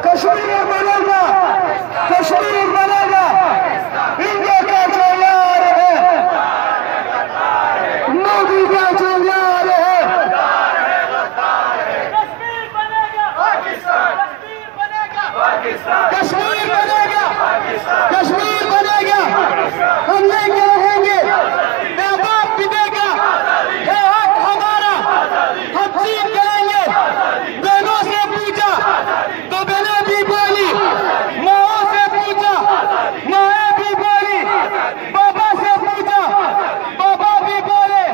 कश्मीर बनेगा, कश्मीर बनेगा। इंडिया का जो यार है, मोदी का जो यार है, कश्मीर बनेगा, कश्मीर बनेगा, कश्मीर बनेगा। हम लेके रहेंगे, मेरा बाप भी देगा, ये हक हमारा, हम जीत करेंगे। बहनों से पूछा तो बहनें भी बोली, माओ से पूछा माएँ भी बोली, बाबा से पूछा बाबा भी बोले,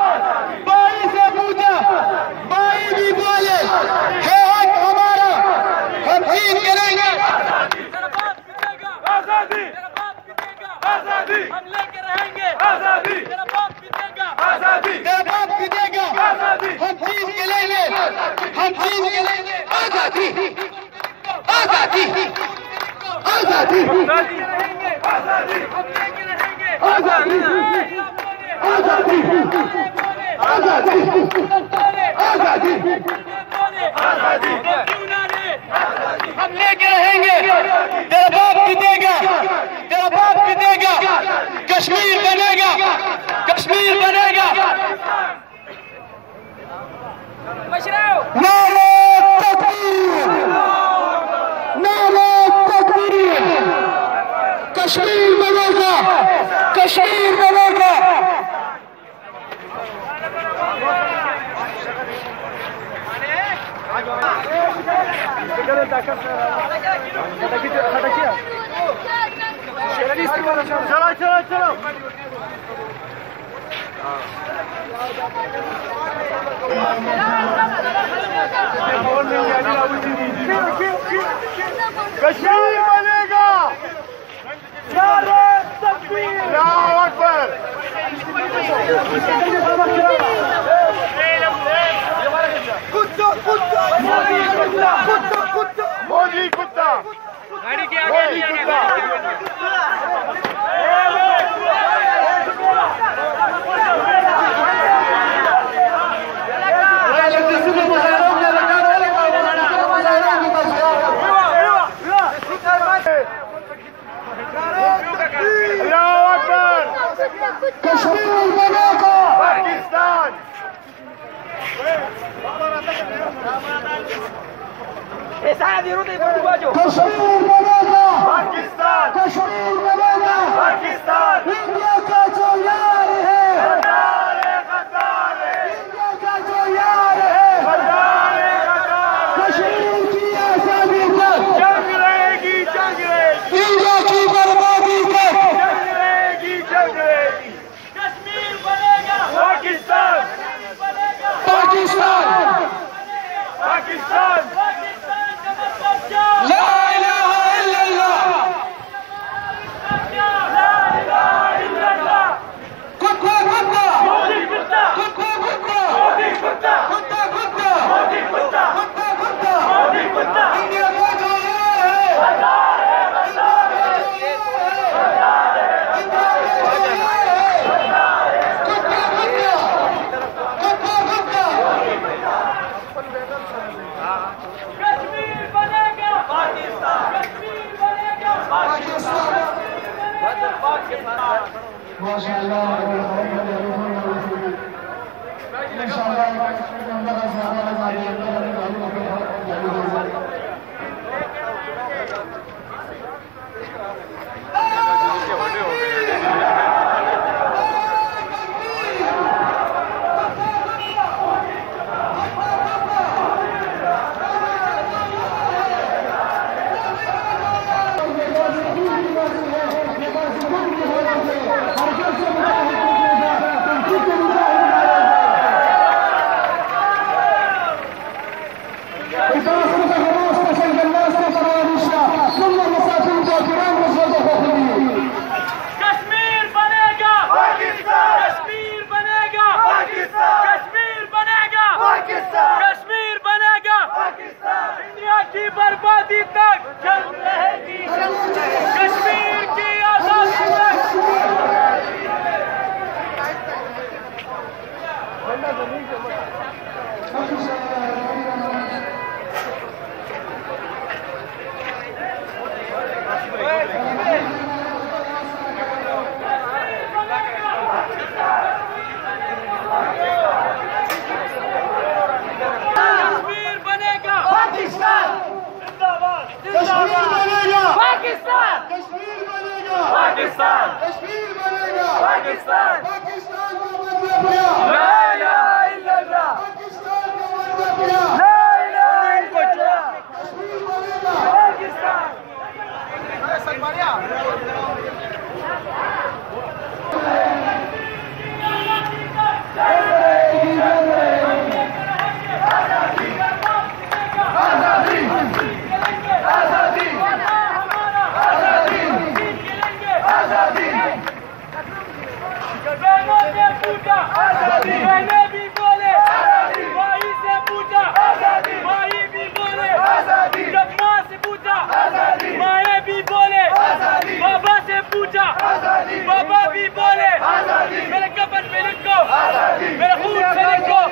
भाई से पूछा भाई भी बोले, है हक हमारा, हम जीत करेंगे। आजादी, आजादी, हम लेके रहेंगे। आजादी, तेरा बाप भी देगा। आजादी, तेरा बाप भी देगा। आजादी, हम जीत के लेंगे, हम जीत के लेंगे। आजादी, आजादी, आजादी, आजादी रहेंगे। आजादी, हम लेके रहेंगे। आजादी, आजादी, आजादी, आजादी, आजादी, हम लेके रहेंगे। तेरा बाप भी देगा, तेरा बाप भी देगा। कश्मीर बनेगा, कश्मीर बनेगा। नारे तकबीर, नारे तकबीर। कश्मीर बनेगा, कश्मीर बनेगा। चलो चलो चलो। कश्मीर बनेगा। नारे तकबीर, अल्लाहू अकबर। कुत्ता कुत्ता मोदी कुत्ता, कुत्ता कुत्ता मोदी कुत्ता, मोदी कुत्ता। कश्मीर बनेगा, पाकिस्तान। कश्मीर बनेगा, पाकिस्तान, कश्मीर बनेगा। पाकिस्तान। इंडिया का जो यार है, गद्दार है, गद्दार है, इंडिया का जो यार है, गद्दार है, गद्दार है। कश्मीर की आजादी पर, जंग रहेगी, जंग रहेगी, इंडिया की बर्बादी पर। जंग रहेगी, जंग रहेगी। कश्मीर बनेगा। पाकिस्तान, पाकिस्तान, पाकिस्तान। ला इलाहा इल्लल्लाह, ला इलाहा इल्लल्लाह। पाकिस्तान कश्मीर बनेगा पाकिस्तान पाकिस्तान का मतलब क्या ला इलाहा इल्लल्लाह पाकिस्तान का मतलब क्या ला इलाहा इल्लल्लाह कश्मीर बनेगा पाकिस्तान सब बढ़िया मैंने भी बोले भाई से पूछा भाई भी बोले जब माँ से पूछा माए भी बोले बाबा से पूछा बाबा भी बोले मेरे कफन पे लिखो मेरे खून से लिखो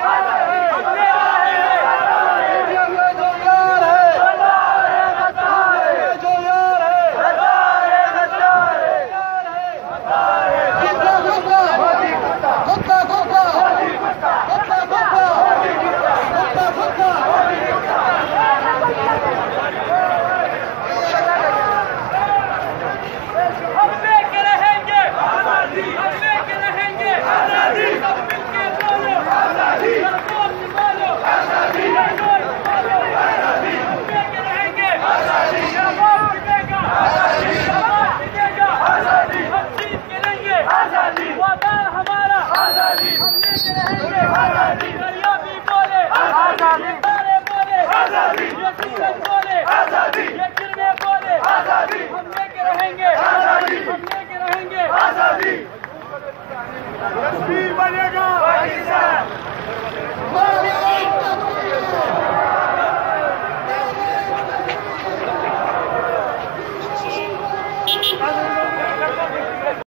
कश्मीर बनेगा पाकिस्तान